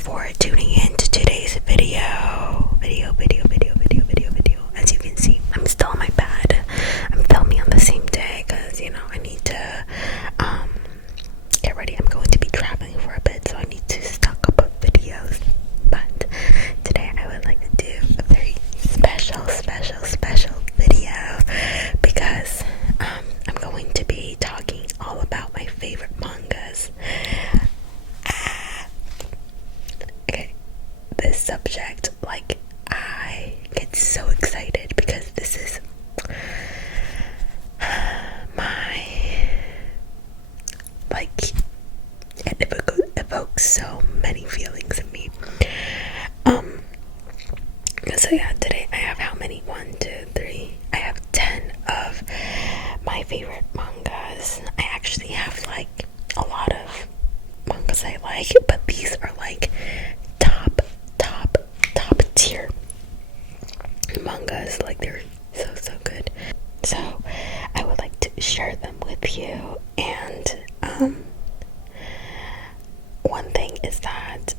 for tuning in to today's video. As you can see, I'm still on my bed. I'm filming on the same day because, I need to get ready. I'm going to be traveling for a bit, so I need to stock up on videos. But today I would like to do a very special video because I'm going to be talking all about my favorite mangas. Okay, this subject, I get so excited because this is it evokes so many feelings in me. So yeah, today I have how many? 1, 2, 3. I have 10 of my favorite mangas. I actually have a lot of mangas I like, but these are top tier mangas. They're so good. So I would like to share them with you. And one thing is that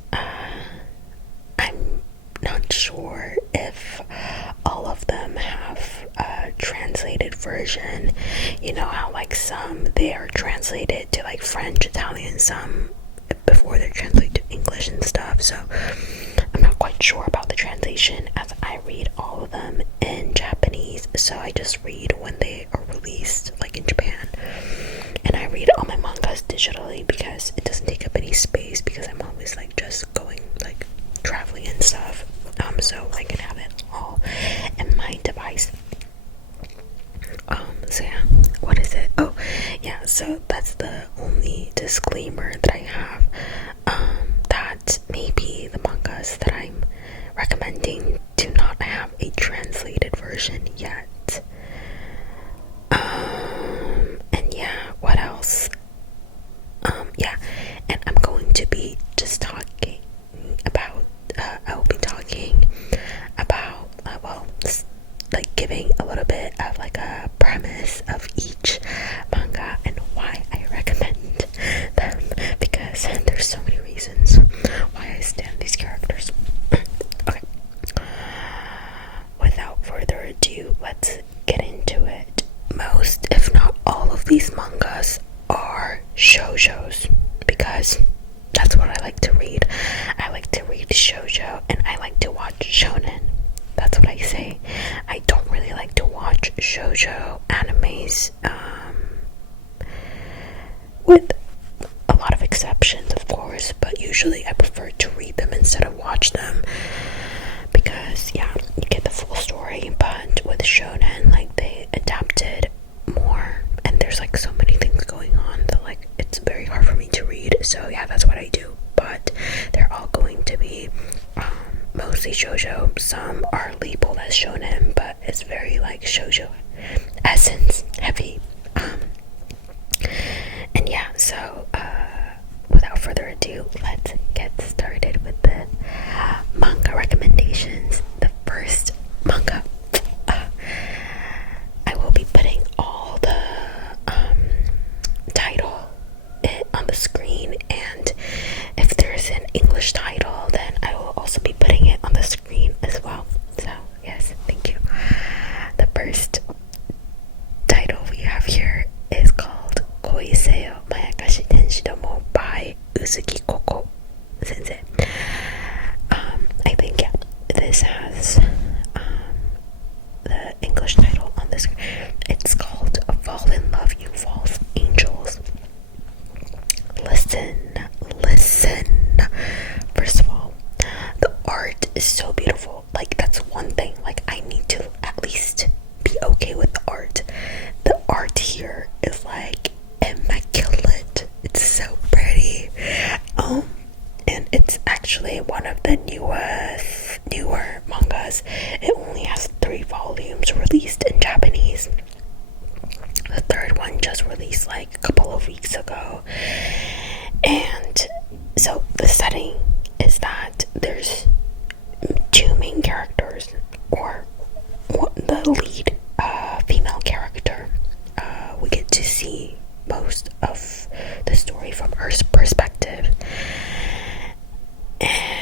I'm not sure if all of them have a translated version. You know how some they are translated to French, Italian, some before they're translated to English and stuff. So I'm not quite sure about the translation, as I read all of them in Japanese. So I just read when they are released, in Japan. And I read all my mangas digitally because it doesn't take up any space, because I'm always just going traveling and stuff. So I can have it all in my device. So yeah, what is it? Oh yeah, so that's the only disclaimer that I have. That maybe the mangas that I'm recommending do not have a translated version yet. And yeah, what else? Yeah, and I'm going to be just talking about, I will be talking about, giving a little bit of a premise of each manga and why I recommend them, because there's so many reasons why I stand these characters. Okay, without further ado, let's get into it. Most, if not all, of these mangas are shoujos, because that's what I like to read. I like to read shoujo, and I like to watch shonen. That's what I say. I don't really like to watch shoujo animes, with a lot of exceptions, of course, but usually I prefer to read them instead of watch them, because yeah, you get the full story. But with shonen, they adapted more, and there's so many things going on that it's very hard for me to read. So yeah, that's what I do. But they're all going to be mostly shoujo. Some are labeled as shonen, but it's very shoujo essence heavy. And yeah, so without further ado, let's get started with the manga recommendations. The first manga, I will be putting all the title on the screen, and if there's an English title, then I will also be putting it on the screen as well. So yes, thank you. The first title we have here is called Koiseyo Mayakashi Tenshi-domo by Usuki Koko Sensei. I think this has the English title on the screen. It's called Fall in Love, You False Angels. Listen. First of all, the art is so beautiful. That's one thing. I need to at least be okay with the art. The art here is immaculate. It's so pretty. And it's actually one of the newer mangas. It only has 3 volumes released in Japanese. The third one just released a couple of weeks ago. And so the setting is that there's 2 main characters, or the lead female character. We get to see most of the story from her perspective. And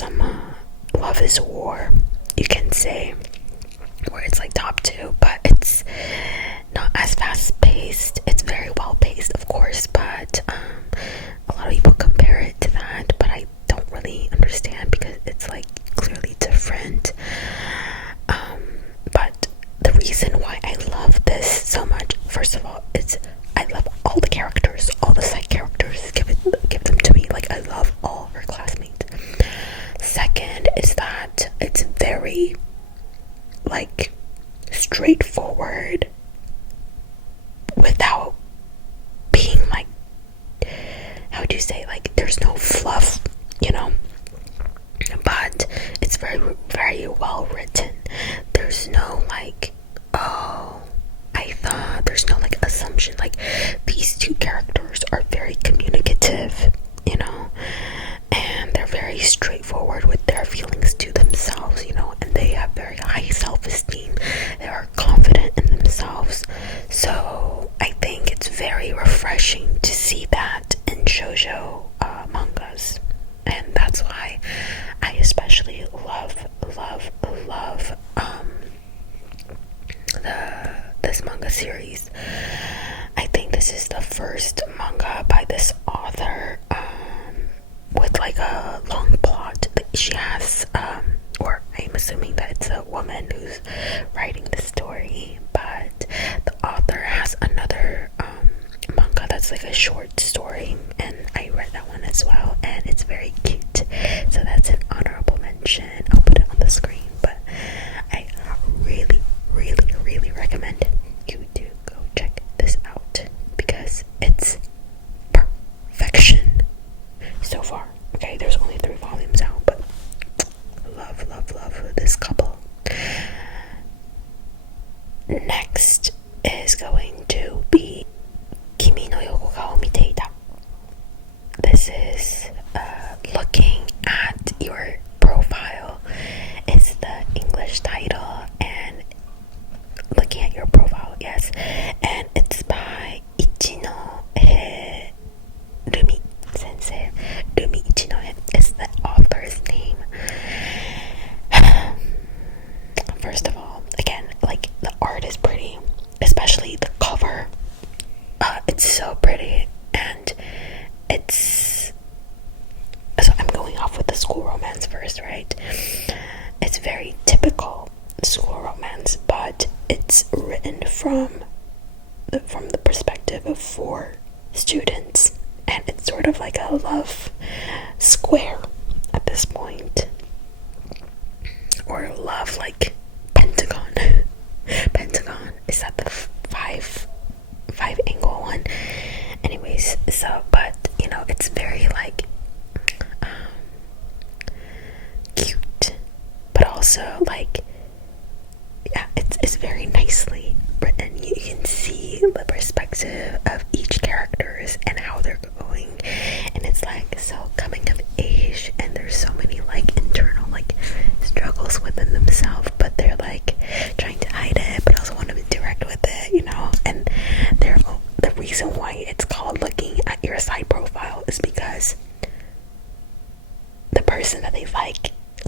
some love is war, you can say, where it's like top 2, but it's not as fast paced. It's very well paced, of course, but a lot of people compare it to that, but I don't really understand because it's like clearly different. But the reason why I love this so much, first of all, it's I love all the characters, all the side characters. Give them to me. Like, I love all her classmates. Second is that it's very like straightforward without being like, how do you say, like, there's no fluff, you know, but it's very, very well written. There's no like, oh, I thought, there's no like assumption. Like, these two characters are very communicative, you know, and they're very straightforward with their feelings to themselves, you know, and they have very high self-esteem. They are confident in themselves. So I think it's very refreshing to see that in shoujo mangas, and that's why I especially love this manga series. I think this is the first manga by this author with like a long plot. She has or I'm assuming that it's a woman who's writing the story, but the author has another manga that's like a short story, and I read that one as well, and it's very cute, so that's an honorable mention. I'll put it on the screen, but I really recommend you to go check this out because it's perfection so far. Okay, there's only 3 volumes out, but love this couple. Next is going to be Kimi no Yokogaoを見ていた. This is looking at your profile. It's the English title, and looking at your profile, yes, and it's by Ichinohe Rumi Sensei. Rumi Ichinohe is the author's name. First of all, again, like, the art is pretty, especially the cover. It's so pretty, and it's, so I'm going off with the school romance first, right? It's very typical school romance, but it's written from the perspective of 4 students, and it's sort of like a love square at this point, or love like pentagon. Pentagon, is that the 5 angle one? Anyways, so, but you know, it's very like cute, but also like, yeah, it's very nicely written. You can see the perspective of each characters and how they're going, and it's like so coming of age, and there's so many like internal like struggles within themselves, but they're like trying to hide it but also want to be direct with it, you know. And the reason why it's called looking at your side profile is because the person that they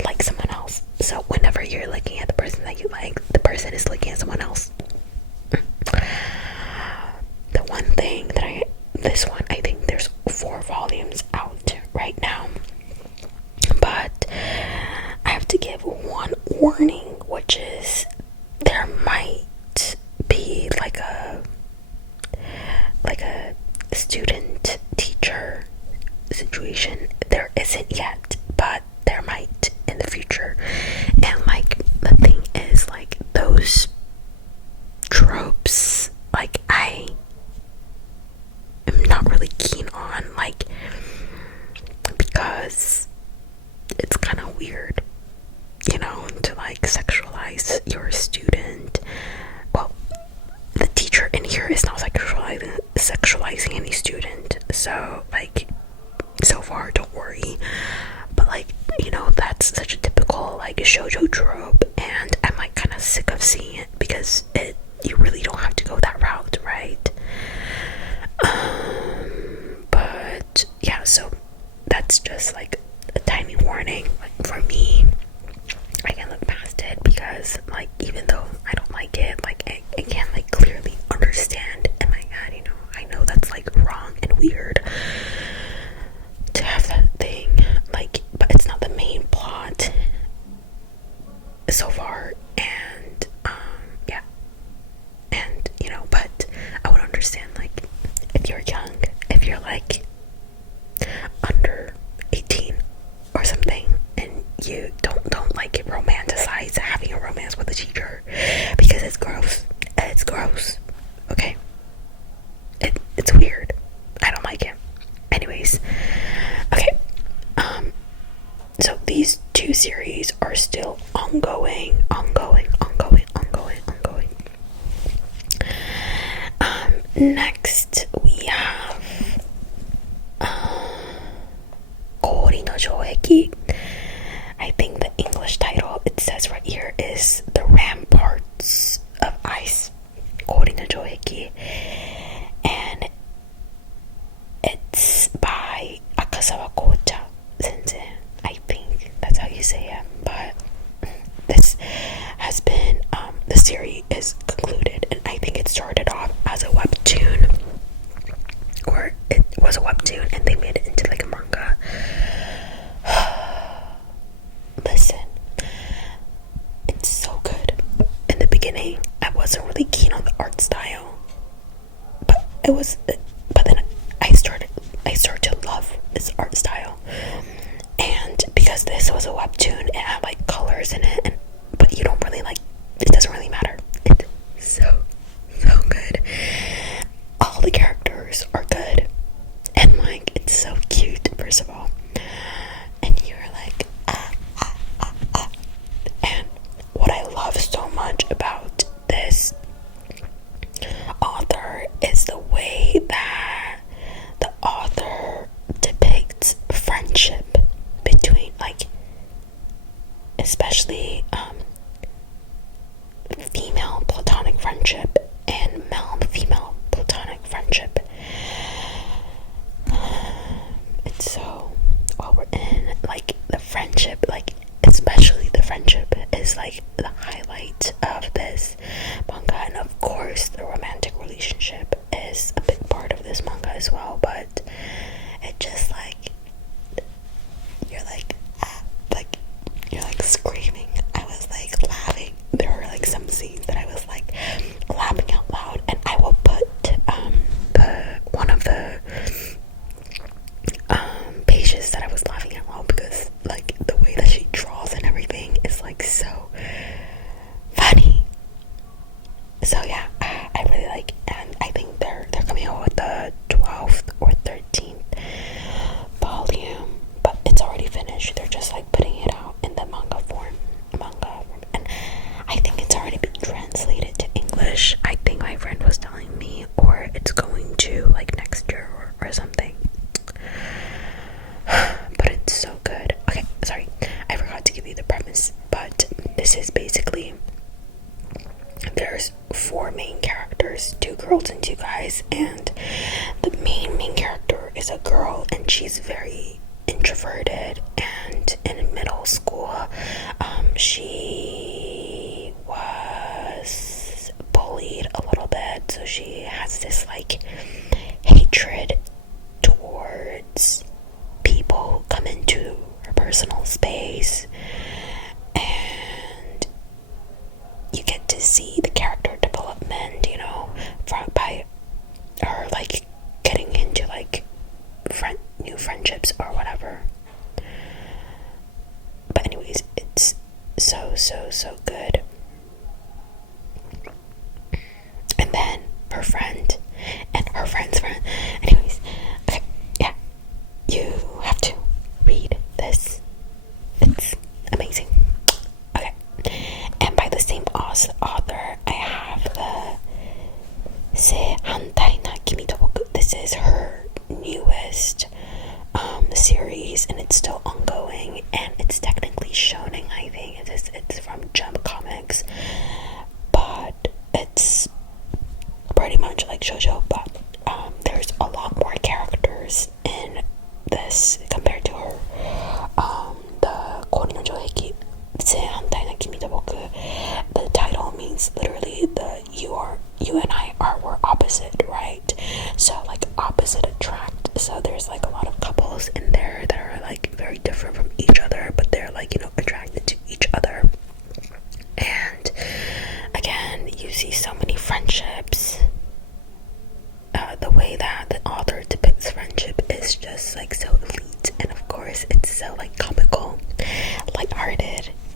like someone else. So whenever you're looking at the person that you like, the person is looking at someone else. The one thing that this one, I think there's 4 volumes out right now, but I have to give one warning, which is there might be like a student teacher situation. There isn't yet, but there might in the future. And like, the thing is, like, those tropes, like, I am not really keen on, like, because it's kind of weird, you know, to like sexualize your student. Well, the teacher in here is not sexualizing any student, so like, so far, don't worry. But like, you know, that's such a typical like shoujo trope, and I'm like kind of sick of seeing it because you really don't have to go that route, right? But yeah, so that's just like a tiny warning, like, so far, and yeah, and you know, but I would understand, like, if you're young, if you're like under 18 or something, and you don't like romanticize having a romance with a teacher, because it's gross. It's gross. Okay, it's weird. I don't like it. Anyways, okay. So these two series are still ongoing. Next we have Koori no Jouheki. I think the English title it says right here is The Ramparts of Ice. Koori no Jouheki. And it's by Akasawa Kocha Sensei. I think that's how you say it. But this has been, the series is concluded, and I think it started off as a webtoon, or it was a webtoon and they made it into like a manga. Listen, it's so good. In the beginning, I wasn't really keen on the art style, but then I started to love this art style. And because this was a webtoon, it had like colors in it, but you don't really like, it doesn't really matter. It's so good. All the characters are good, and like it's so cute, first of all, and you're like and what I love so much about this author is the way that the author depicts friendship between, like, especially female platonic friendship and male-female platonic friendship. It's so well written. Like, the friendship, like, especially the friendship is like the highlight of this manga, and of course the romantic relationship is a big part of this manga as well, but it just like you're like screaming. I was like laughing. There were like some scenes that I was like laughing out loud, and I will put one of the pages that I was laughing out loud, because like the way that she draws and everything is like so funny. So yeah, I really like, and I think they're coming out with the 12th or 13th volume, but it's already finished. They're just like putting it out in the manga form, and I think it's already been translated to English. I think my friend was telling me, or it's going to like next year or something. But it's so good. Okay, sorry, I forgot to give you the premise, but this is basically, there's 4 main characters, 2 girls and 2 guys, and the main character is a girl, and she's very introverted, and in middle school she was bullied a little bit, so she has this like hatred towards people who come into her personal space, and you get to see the character development, you know, by her like getting into like new friendships or whatever. But anyways, it's so good. And then her friend and her friend's friend. Anyways, okay, yeah, you have to read this. It's amazing. Okay, and by the same author, I have the Se Hantai na Kimi to Boku. This is her newest series, and it's still ongoing, and it's technically shonen. I think it's from Jump Comics, but it's pretty much like shoujo, but there's a lot more characters in this compared to her. The Koori no Jouheki, the title means literally you and I we're opposite, right? So like opposite attract. So there's like a lot of couples in there that are like very different from each other, but they're like, you know, attracted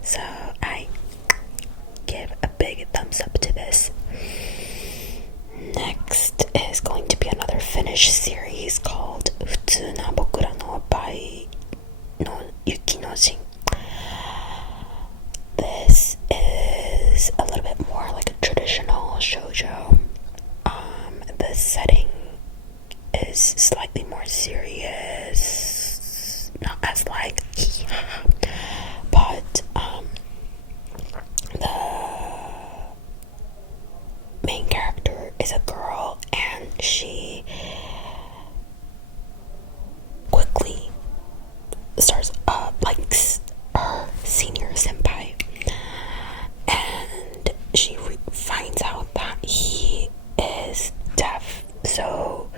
So I give a big thumbs up to this. Next is going to be another Finnish series called Futsu na Bokura no Bai no Yuki no Jin. This is a little bit more like a traditional shoujo. The setting is slightly more serious, not as like but the main character is a girl, and she quickly starts likes her senior senpai, and she finds out that he is deaf. So,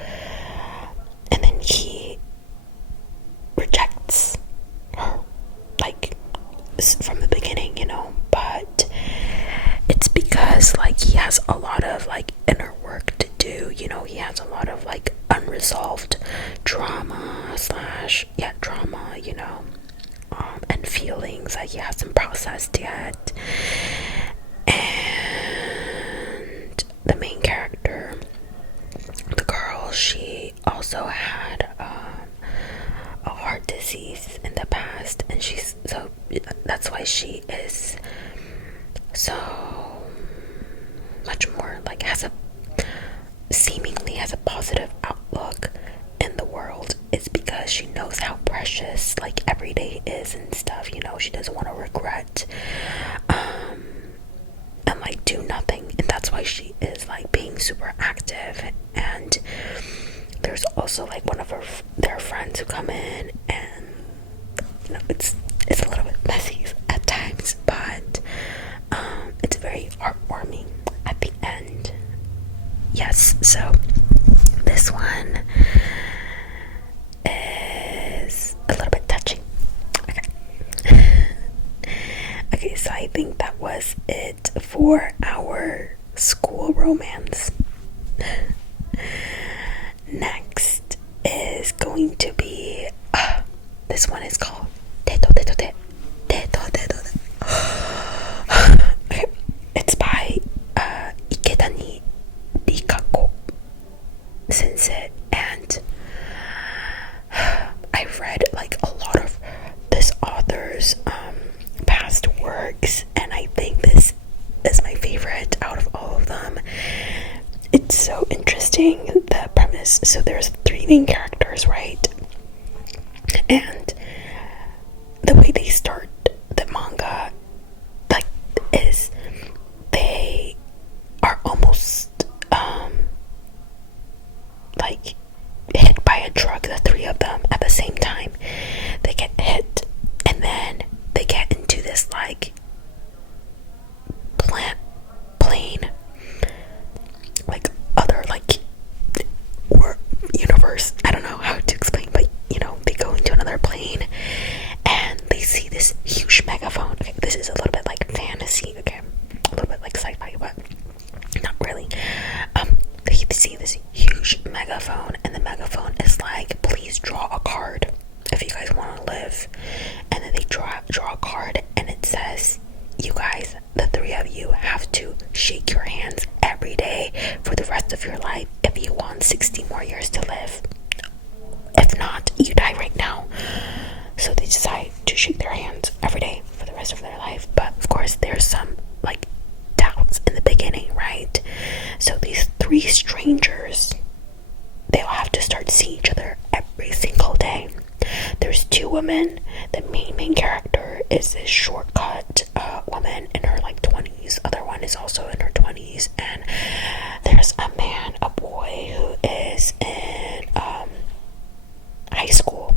and then he rejects her, like, from the beginning, you know, but it's because, like, he has a lot of, like, inner work to do, you know, he has a lot of, like, unresolved trauma, you know, and feelings that he hasn't processed yet. And the main character, the girl, she also had a heart disease in the past, and that's why she is so much more like seemingly has a positive outlook in the world. It's because she knows how precious like every day is and stuff, you know. She doesn't want to regret and like do nothing, and that's why she is like being super active. And there's also like one of their friends who come in, and you know, it's a little bit messy at times, but it's very heartwarming at the end. Yes, so this one is a little bit touching. Okay, so I think that was it for our school romance. Next is going to be this one is called Teto Teto Te. Teto Teto Te. Okay, it's by Iketani Rikako Sensei, and I've read like a lot of this author's past works, and I think this is my favorite out of all of them. It's so interesting, the premise. So there's 3 main characters, right? And the way they start the manga, like, is they are almost like hit by a truck, the 3 of them at the same time. They get hit, and then they get into this like plane, like other like or universe. I don't know how to explain, but you know, they go into another plane and they see this huge megaphone. Okay, this is a little bit like fantasy, okay, a little bit like sci-fi, but not really. They see this huge megaphone, and the megaphone is like, please draw a card if you guys want to live. And then they draw a card, and it says, you guys, the 3 of you, have to shake your hands every day for the rest of your life if you want 60 more years to live. If not, you die right now. So they decide to shake their hands every day for the rest of their life. But of course, there's some like doubts in the beginning, right? So these 3 strangers, they'll have to start seeing each other every single day. There's 2 women. The main character is this shortcut woman in her like 20s. Other one is also in her 20s, and there's a boy who is in high school,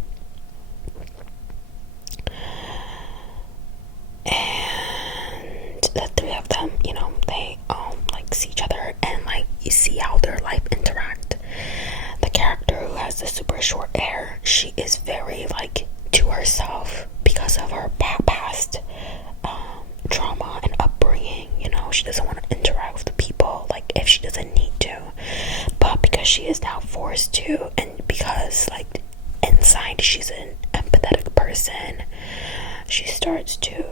and the 3 of them, you know, they like see each other, and like you see how their life interact. The character who has the super short hair, she is very like to herself because of her past trauma and upbringing. You know, she doesn't want to interact with the people like if she doesn't need to, but because she is now forced to, and because like inside she's an empathetic person, she starts to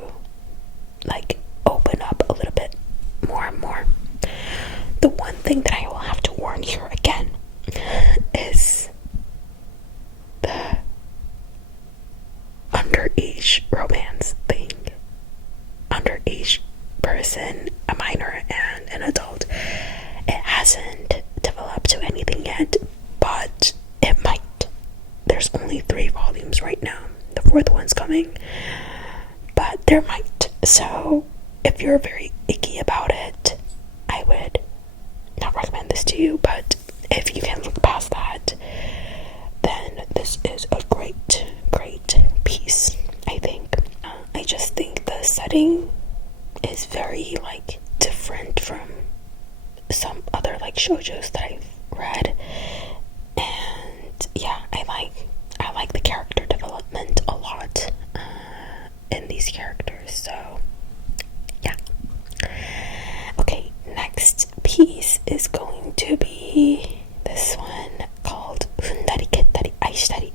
person, a minor and an adult. It hasn't developed to anything yet, but it might. There's only 3 volumes right now. The 4th one's coming, but there might. So if you're very icky about it, I would not recommend this to you, but if you can look past that, then this is a great piece, I think. I just think the setting is very like different from some other like shoujos that I've read, and yeah, I like the character development a lot in these characters. So yeah. Okay, next piece is going to be this one called Fundari Kettari Aishitari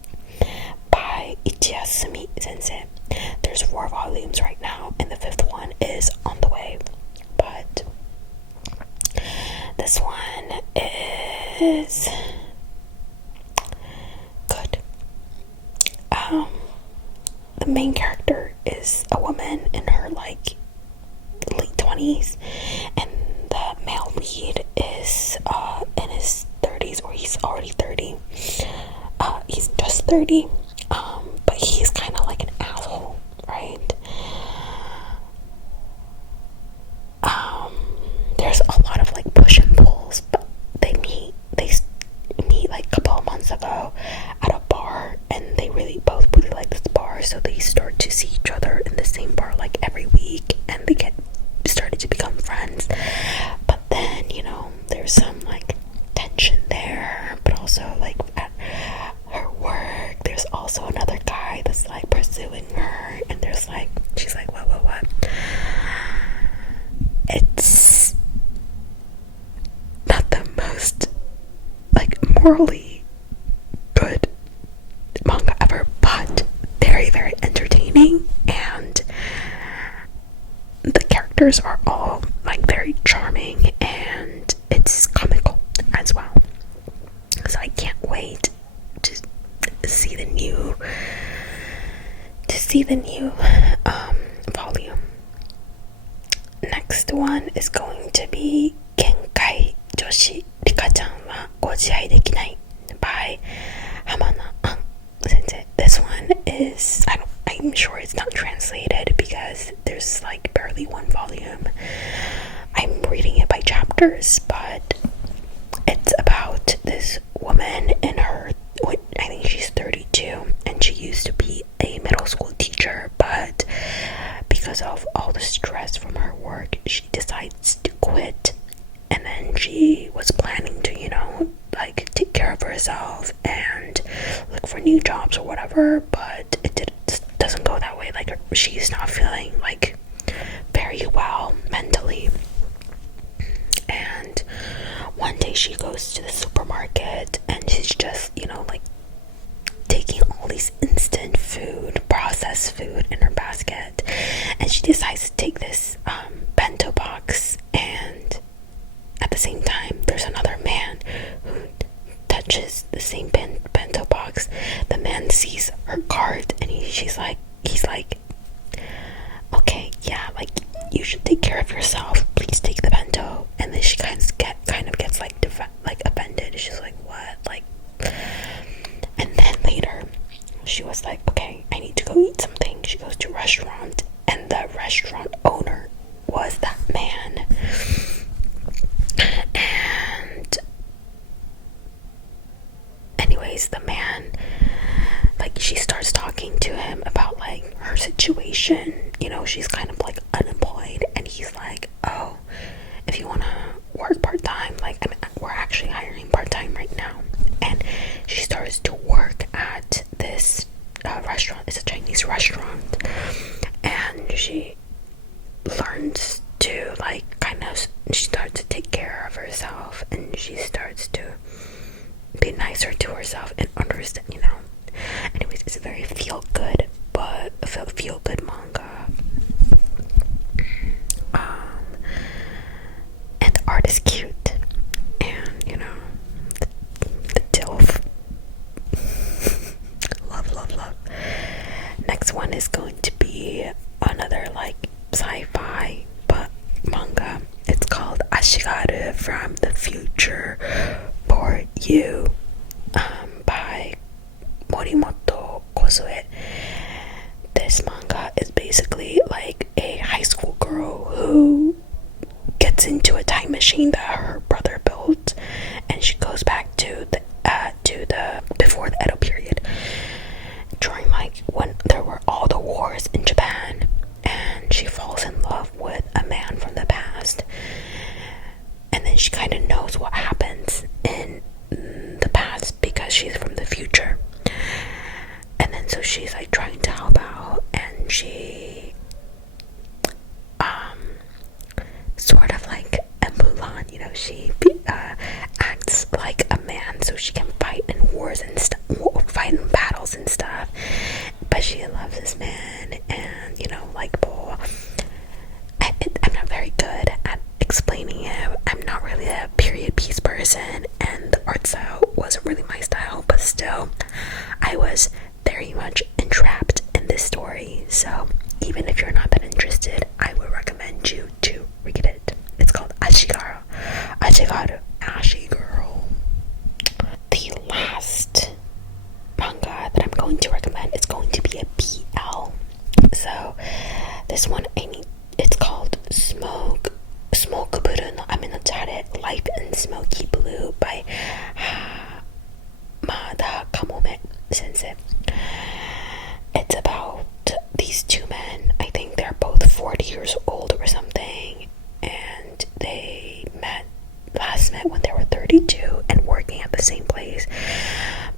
by Ichiyasumi Sensei. There's 4 volumes right now, and the 5th one is on the way. But this one is good. The main character is a woman in her like late 20s, and the male lead is in his 30s, or he's already 30. He's just 30, but he's kind of like an asshole, right? There's a lot of like push and pulls, but they meet like a couple of months ago at a bar, and they both really like this bar, so they start to see each other in the same bar like every week, and they started to become friends. But then, there's some like tension there, but also like at her work there's also another guy that's like pursuing her, and there's like, she's like, what? It's not the most like morally good manga ever, but very, very entertaining, and the characters are all like very charming, and it's comical as well. So I can't wait to see the new volume. Next one is going to be Genkai Joshi Rika-chan wa Gojihai dekinai by Hamana Sensei. This one is, I'm sure it's not translated because there's like barely 1 volume. I'm reading it by chapters, but it's about this woman in her, I think she's 32, and she used to be a middle school teacher, but because of all the stress from her work, she decides to quit. And then she was planning to, like take care of herself and look for new jobs or whatever, but it doesn't go that way. Like, she's not feeling like very well mentally. And one day she goes to the supermarket, and she's just, like taking all these instant food, processed food in her basket, and she decides to take this bento box, and at the same time there's another man who touches the same bento box. The man sees her cart, and he's like, okay, yeah, like, you should take care of yourself, please take the bento. And then she kind of gets like offended. She's like, what? Like, and then later she was like, okay, I need to go eat something. She goes to a restaurant, and the restaurant owner was that man. And anyways, the man, like, she starts talking to him about like her situation. She's kind of like unemployed, and he's like, oh, if you want to work part-time, like, we're actually hiring part-time right now. And she starts to work at this restaurant. It's a Chinese restaurant, and she learns to like she starts to take care of herself, and she starts to be nicer to herself and understand, Anyways, it's a very feel good manga. And the art is cute, and the DILF. love. Next one is going to be another like sci-fi, but Ashigaru from the Future for You by Morimoto Koiseyo. This manga is basically like a high school girl who gets into a time machine that her brother built, and she goes back to the before the Edo period, during like when there were all the wars in Japan, and she falls in love with a man from the past, and then she kind of knows what happens in the past because she's from the future, and then so she's like trying to help out, and she sort of like a Mulan, you know, she acts like a man so she can fight in wars and fight in battles and stuff, but she loves this man, and you know, like, I'm not very good at explaining it. I'm not really a period piece person, and the art style wasn't really my style, but still I was very much entrapped in this story. So even if you're not that interested, I would recommend you to read it. It's called Ashigaru, Ashy Girl. The last manga that I'm going to recommend is going to be a BL. So this one, it's called Smoke Blue no Ame no Chare, Life in Smoky Blue by Mada Kamome Sensei. It's about these two men. I think they're both 40 years old or something, and they last met when they were 32 and working at the same place,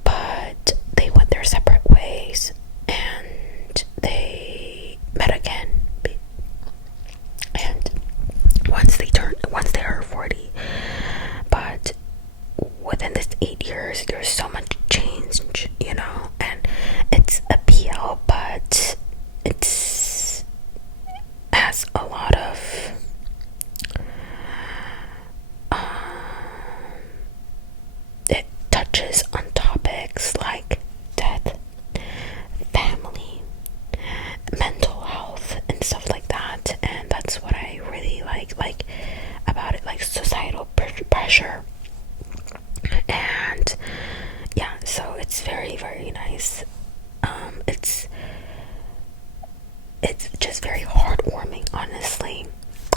but they went their separate ways, and they met again, and once they are 40, but within this 8 years there's so much change, you know, and it's a BL, but it's has a lot of it touches on topics like death, family, mental health, and stuff like that, and that's what I really like about it, like societal pressure, and yeah, so it's very, very nice. It's just very heartwarming, honestly.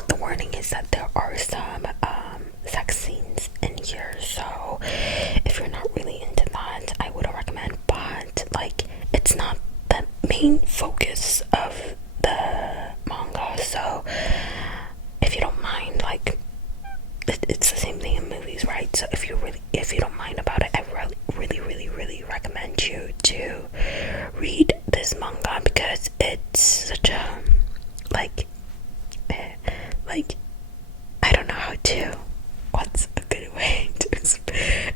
The warning is that there are some sex scenes in here, so if you're not really into that, I wouldn't recommend, but like, it's not the main focus of the manga, so if you don't mind, like, it's the same thing in movies, right? So if you don't mind about it, I really recommend you to read this manga, because it's such a like I don't know what's a good way to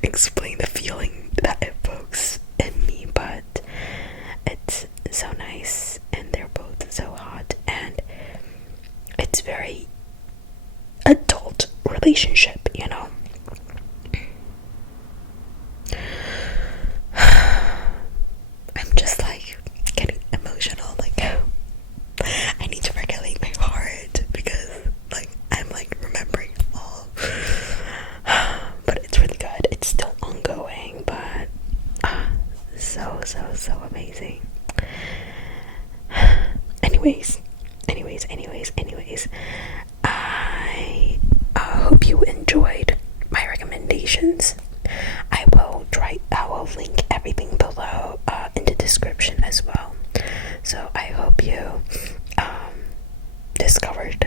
explain the feeling that it evokes in me, but it's so nice, and they're both so hot, and it's very adult relationship, you know. I'm just like getting emotional, like I need to regulate my heart, because like I'm like remembering all, but it's really good. It's still ongoing, but so amazing. Anyways, I hope you enjoyed my recommendations. I will link everything below in the description as well. So I hope you discovered